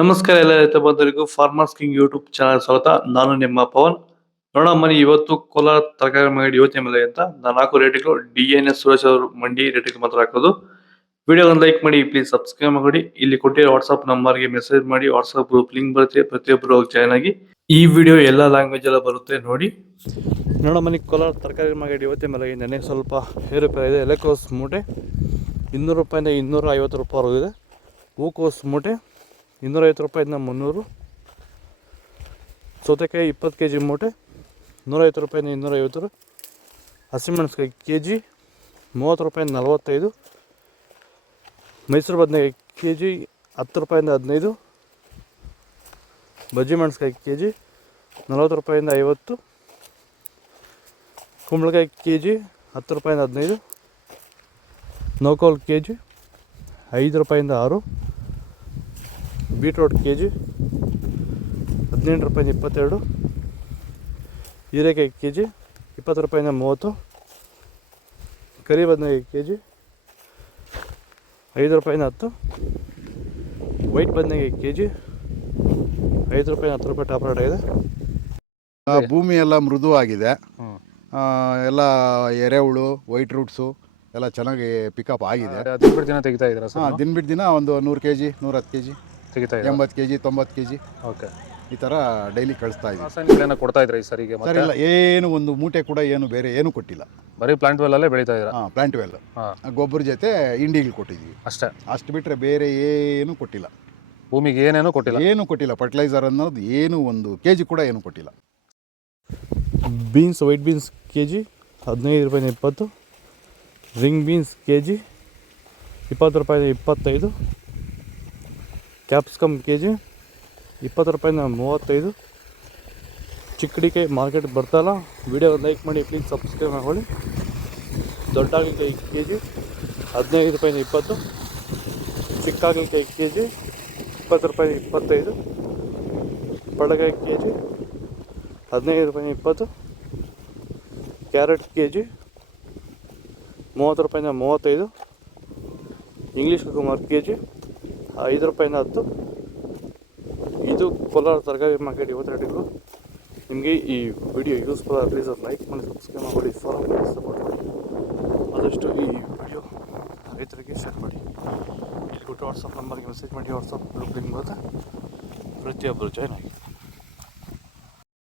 ನಮಸ್ಕಾರ ಎಲ್ಲ ರೈತ ಬಂಧುಗಳಿಗೂ ಫಾರ್ಮರ್ಸ್ ಕಿಂಗ್ ಯೂಟ್ಯೂಬ್ ಚಾನಲ್ ಸ್ವಾಗತ. ನಾನು ನಿಮ್ಮ ಪವನ್. ನೋಡೋಣ ಮನಿ ಇವತ್ತು ಕೋಲಾರ ತರಕಾರಿ ಮಂಡಿ ಯೋಚನೆ ಮೇಲೆ ಅಂತ ನಾನು ಹಾಕೋ ರೇಟ್ಗಳು DNS ಸುರೇಶ್ ಅವರು ಮಂಡಿ ರೇಟ್ಗೆ ಮಾತ್ರ ಹಾಕೋದು. ವಿಡಿಯೋ ಒಂದು ಲೈಕ್ ಮಾಡಿ, ಪ್ಲೀಸ್ ಸಬ್ಸ್ಕ್ರೈಬ್ ಮಾಡಿ. ಇಲ್ಲಿ ಕೊಟ್ಟಿರೋ ವಾಟ್ಸ್ಆಪ್ ನಂಬರ್ಗೆ ಮೆಸೇಜ್ ಮಾಡಿ, ವಾಟ್ಸ್ಆಪ್ ಗ್ರೂಪ್ ಲಿಂಕ್ ಬರುತ್ತೆ, ಪ್ರತಿಯೊಬ್ಬರು ಜಾಯ್ನ್ ಆಗಿ. ಈ ವಿಡಿಯೋ ಎಲ್ಲ ಲ್ಯಾಂಗ್ವೇಜ್ ಎಲ್ಲ ಬರುತ್ತೆ ನೋಡಿ. ನೋಡೋ ಮನಿ ಕೋಲಾರ ತರಕಾರಿ ಮಂಡಿ ಯೋಚನೆ ಮೇಲೆ ನನಗೆ ಸ್ವಲ್ಪ ಏರುಪೇರು ಇದೆ. ಎಲೆಕೋಸ್ ಮೂಟೆ 200 ರೂಪಾಯಿಂದ 250 ರೂಪಾಯಿ ಇದೆ. ಹೂಕೋಸ್ ಮೂಟೆ 250 ರೂಪಾಯಿಂದ 300. ಸೌತೆಕಾಯಿ 20 kg ಮೂಟೆ 150 ರೂಪಾಯಿಂದ 250. ಹಸಿಮೆಣಸಿಕಾಯಿ kg 30 ರೂಪಾಯಿಂದ 45. ಮೈಸೂರು ಬದನೆಕಾಯಿ kg 10 ರೂಪಾಯಿಂದ 15. ಬಜ್ಜಿ ಮೆಣಸಿಕಾಯಿ kg 40 ರೂಪಾಯಿಂದ 50. ಕುಂಬಳಕಾಯಿ kg 10 ರೂಪಾಯಿಂದ 15. ನೌಕೋಲ್ kg 5 ರೂಪಾಯಿಂದ 6. ಬೀಟ್ರೋಟ್ kg 18 ರೂಪಾಯಿಂದ 22. ಹೀರೆಕಾಯಿ kg 20 ರೂಪಾಯಿಂದ 30. ಕರಿ ಬದನೆಕಾಯಿ kg 5 ರೂಪಾಯಿಂದ 10. ವೈಟ್ ಬದನೆಕಾಯಿ kg 5 ರೂಪಾಯಿಂದ 10 ರೂಪಾಯಿ ಟಾಪ್ ರೇಟ್ ಆಗಿದೆ. ಭೂಮಿ ಎಲ್ಲ ಮೃದುವಾಗಿದೆ. ಎಲ್ಲ ಎರೆಹುಳು, ವೈಟ್ ರೂಟ್ಸು ಎಲ್ಲ ಚೆನ್ನಾಗಿ ಪಿಕಪ್ ಆಗಿದೆ. ದಿನ ಬಿಟ್ಟು ದಿನ ತೆಗಿತಾ ಇದ್ದೀರಾ ಸರ್? ದಿನ ಬಿಟ್ಟು ದಿನ ಒಂದು 100 kg 110 kg ತೆಗಿತಾ 80 kg 90 kg ಓಕೆ. ಈ ಥರ ಡೈಲಿ ಕಳಿಸ್ತಾ ಇದ್ದೀವಿ. ರಾಸಾಯನಿಕಗಳನ್ನ ಕೊಡ್ತಾ ಇದ್ರಾ ಈ ಸರಿಗೆ? ಸರ್ ಇಲ್ಲ, ಏನು ಒಂದು ಮೂಟೆ ಕೂಡ ಏನು ಬೇರೆ ಏನು ಕೊಟ್ಟಿಲ್ಲ. ಬರೀ ಪ್ಲಾಂಟ್ ವೆಲ್ಲಲ್ಲೇ ಬೆಳೀತಾ ಇದ್ದೀರಾ? ಪ್ಲಾಂಟ್ ವೆಲ್ ಗೊಬ್ಬರ ಜೊತೆ ಇಂಡಿಗಳು ಕೊಟ್ಟಿದ್ದೀವಿ ಅಷ್ಟೇ. ಅಷ್ಟು ಬಿಟ್ಟರೆ ಬೇರೆ ಏನು ಕೊಟ್ಟಿಲ್ಲ. ಭೂಮಿಗೆ ಏನೇನು ಕೊಟ್ಟಿಲ್ಲ? ಏನು ಕೊಟ್ಟಿಲ್ಲ. ಫರ್ಟಿಲೈಸರ್ ಅನ್ನೋದು ಏನು ಒಂದು kg ಕೂಡ ಏನು ಕೊಟ್ಟಿಲ್ಲ. ಬೀನ್ಸ್ ವೈಟ್ ಬೀನ್ಸ್ kg 15 ರೂಪಾಯಿಂದ 20. ರಿಂಗ್ ಬೀನ್ಸ್ kg 20 ರೂಪಾಯಿಂದ 25. ಕ್ಯಾಪ್ಸಿಕಮ್ kg 20 ರೂಪಾಯಿಂದ 35. ಚಿಕ್ಕಡಿಕಾಯಿ ಮಾರ್ಕೆಟ್ ಬರ್ತಾಯಿಲ್ಲ. ವಿಡಿಯೋ ಲೈಕ್ ಮಾಡಿ, ಪ್ಲೀಸ್ ಸಬ್ಸ್ಕ್ರೈಬ್ ಮಾಡ್ಕೊಳ್ಳಿ. ದೊಡ್ಡ ಹಾಗಲಕಾಯಿ kg 15 ರೂಪಾಯಿಂದ 20. ಚಿಕ್ಕ ಹಾಗಲಕಾಯಿ kg 20 ರೂಪಾಯಿಂದ 25. ಪಡಕಾಯಿ kg 15 ರೂಪಾಯಿಂದ 20. ಕ್ಯಾರೆಟ್ kg 30 ರೂಪಾಯಿಂದ 35. ಇಂಗ್ಲೀಷ್ ಕುಕುಂಬರ್ kg 5 ರೂಪಾಯಿಂದ 10. ಇದು ಕೋಲಾರ ತರಕಾರಿ ಮಾರ್ಕೆಟ್ ಇವತ್ತು ರೇಟ್ಗಳು. ನಿಮಗೆ ಈ ವಿಡಿಯೋ ಯೂಸ್ಫುಲ್ ಆಗಿ ಪ್ಲೀಸ್ ಲೈಕ್ ಮಾಡಿ, ಸಬ್ಸ್ಕ್ರೈಬ್ ಮಾಡಿ, ಫಾಲೋ ಮಾಡಿ, ಸಪೋರ್ಟ್ ಮಾಡಿ. ಆದಷ್ಟು ಈ ವಿಡಿಯೋ ರೈತರಿಗೆ ಶೇರ್ ಮಾಡಿ. ಇಲ್ಲಿ ಕೊಟ್ಟು ವಾಟ್ಸಪ್ ನಂಬರ್ಗೆ ಮೆಸೇಜ್ ಮಾಡಿ, ವಾಟ್ಸಪ್ ಗ್ರೂಪ್ ಲಿಂಕ್ ಬರುತ್ತೆ, ಪ್ರತಿಯೊಬ್ಬರು ಜಾಯ್ನ್ ಆಗಿ.